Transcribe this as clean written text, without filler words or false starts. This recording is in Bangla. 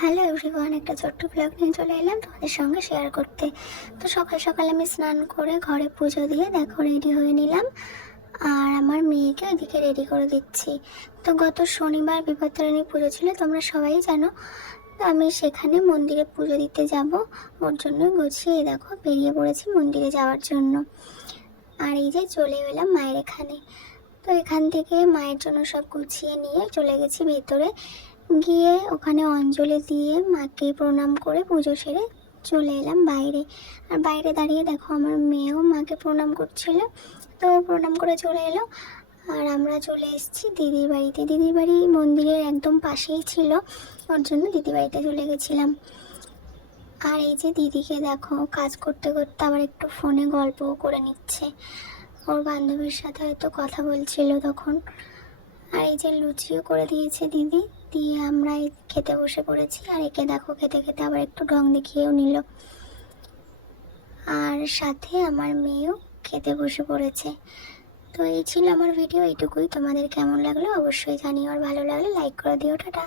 হ্যালো এভরিওয়ান, একটা ছোট্ট ব্লগ নিয়ে চলে এলাম তোমাদের সঙ্গে শেয়ার করতে। তো সকাল সকাল আমি স্নান করে ঘরে পুজো দিয়ে দেখো রেডি হয়ে নিলাম, আর আমার মেয়েকে ওইদিকে রেডি করে দিচ্ছি। তো গত শনিবার বিপত্তারিণী পুজো ছিল, তোমরা সবাই জানো। তো আমি সেখানে মন্দিরে পুজো দিতে যাব, ওর জন্য গুছিয়ে দেখো বেরিয়ে পড়েছি মন্দিরে যাওয়ার জন্য। আর এই যে চলে এলাম মায়ের এখানে। তো এখান থেকে মায়ের জন্য সব গুছিয়ে নিয়ে চলে গেছি ভেতরে, গিয়ে ওখানে অঞ্জলি দিয়ে মাকে প্রণাম করে পুজো সেরে চলে এলাম বাইরে। আর বাইরে দাঁড়িয়ে দেখো আমার মেয়েও মাকে প্রণাম করছিল, তো প্রণাম করে চলে এলো। আর আমরা চলে এসেছি দিদির বাড়িতে। দিদির বাড়ি মন্দিরের একদম পাশেই ছিল, ওর জন্য দিদির বাড়িতে চলে গেছিলাম। আর এই যে দিদিকে দেখো কাজ করতে করতে আবার একটু ফোনে গল্পও করে নিচ্ছে, ওর বান্ধবীর সাথে হয়তো কথা বলছিল তখন। আর এই যে লুচিও করে দিয়েছে দিদি, দিয়ে আমরা খেতে বসে পড়েছি। আর একে দেখো খেতে খেতে আবার একটু ঢং দেখিয়েও নিল, আর সাথে আমার মেয়েও খেতে বসে পড়েছে। তো এই ছিল আমার ভিডিও, এইটুকুই। তোমাদের কেমন লাগলো অবশ্যই জানিও, আর ভালো লাগলে লাইক করে দিও। টাটা।